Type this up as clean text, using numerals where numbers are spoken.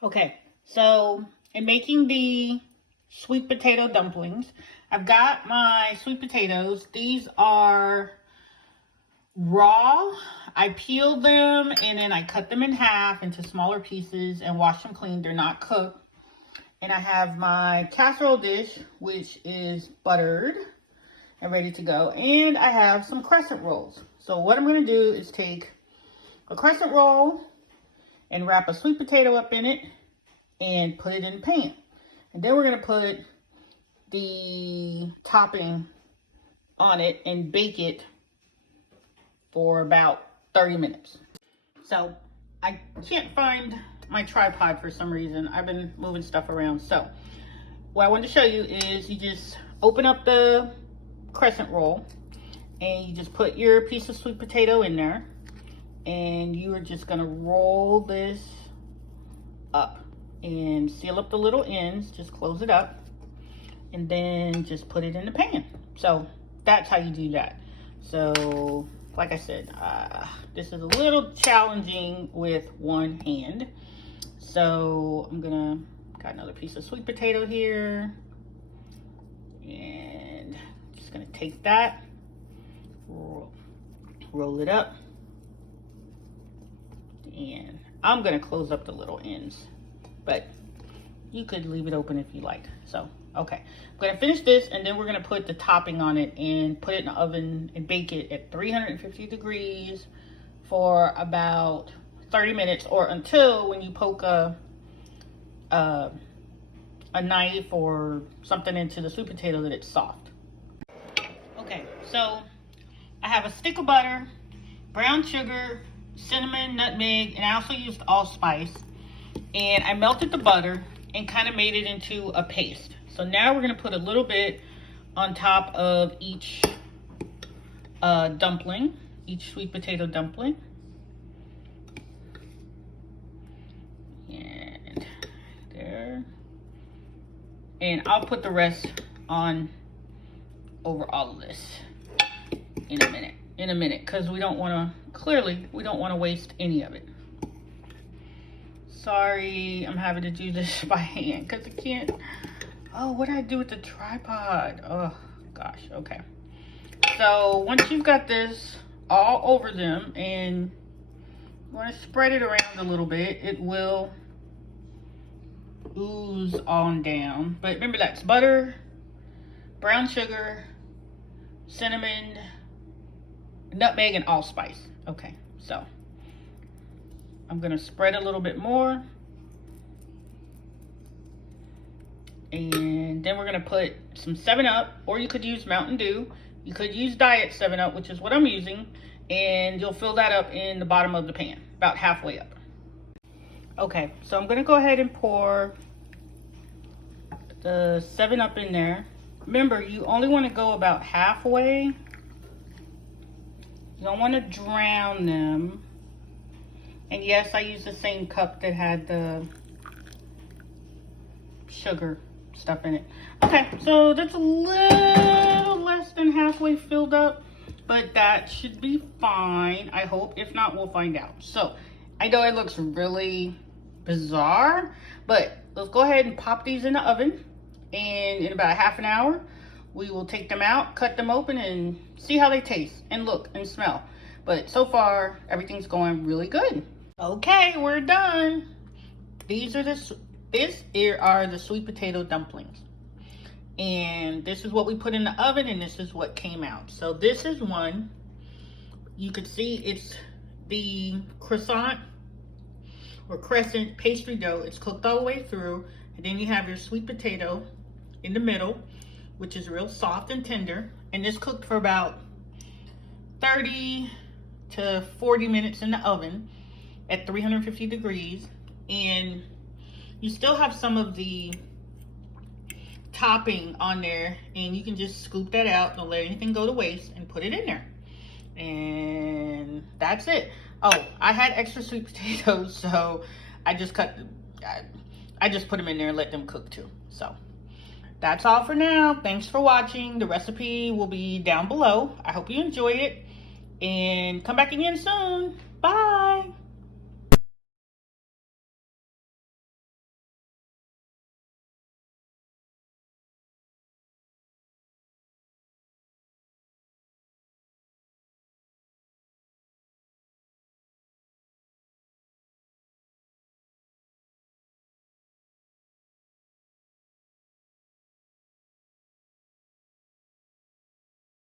Okay, so in making the sweet potato dumplings, I've got my sweet potatoes. These are raw. I peeled them and then I cut them in half into smaller pieces and washed them clean. They're not cooked. And I have my casserole dish, which is buttered and ready to go. And I have some crescent rolls. So what I'm going to do is take a crescent roll and wrap a sweet potato up in it and put it in the pan. And then we're going to put the topping on it and bake it for about 30 minutes. So I can't find my tripod for some reason. I've been moving stuff around. So what I wanted to show you is you just open up the crescent roll and you just put your piece of sweet potato in there, and you are just going to roll this up and seal up the little ends. Just close it up and then just put it in the pan. So that's how you do that. So like I said, this is a little challenging with one hand. So I'm got another piece of sweet potato here, and just gonna take that, roll it up, and I'm gonna close up the little ends, but you could leave it open if you like. So, okay, I'm gonna finish this, and then we're gonna put the topping on it and put it in the oven and bake it at 350 degrees for about 30 minutes, or until when you poke a knife or something into the sweet potato that it's soft. Okay, so I have a stick of butter, brown sugar, cinnamon, nutmeg, and I also used allspice. And I melted the butter and kind of made it into a paste. So now we're going to put a little bit on top of each dumpling, each sweet potato dumpling. And there. And I'll put the rest on over all of this in a minute, because we don't want to waste any of it. Sorry, I'm having to do this by hand because I can't. Oh, what did I do with the tripod? Oh gosh. Okay, so once you've got this all over them and you want to spread it around a little bit, it will ooze on down. But remember, that's butter, brown sugar, cinnamon, nutmeg, and allspice. Okay, so I'm gonna spread a little bit more, and then we're gonna put some 7-Up, or you could use Mountain Dew. You could use Diet 7-Up, which is what I'm using, and you'll fill that up in the bottom of the pan, about halfway up. Okay, so I'm gonna go ahead and pour the 7-Up in there. Remember, you only want to go about halfway. You don't want to drown them. And yes, I used the same cup that had the sugar stuff in it. Okay, so that's a little less than halfway filled up, but that should be fine, I hope. If not, we'll find out. So I know it looks really bizarre, but let's go ahead and pop these in the oven, and in about half an hour we will take them out, cut them open, and see how they taste and look and smell. But so far everything's going really good. Okay, we're done. These are the sweet potato dumplings, and this is what we put in the oven, and this is what came out. So this is one. You could see it's the crescent pastry dough. It's cooked all the way through, and then you have your sweet potato in the middle, which is real soft and tender, and this cooked for about 30 to 40 minutes in the oven at 350 degrees, and you still have some of the topping on there, and you can just scoop that out, don't let anything go to waste, and put it in there, and that's it. Oh, I had extra sweet potatoes, so I just put them in there and let them cook too. So that's all for now. Thanks for watching. The recipe will be down below. I hope you enjoy it, and come back again soon.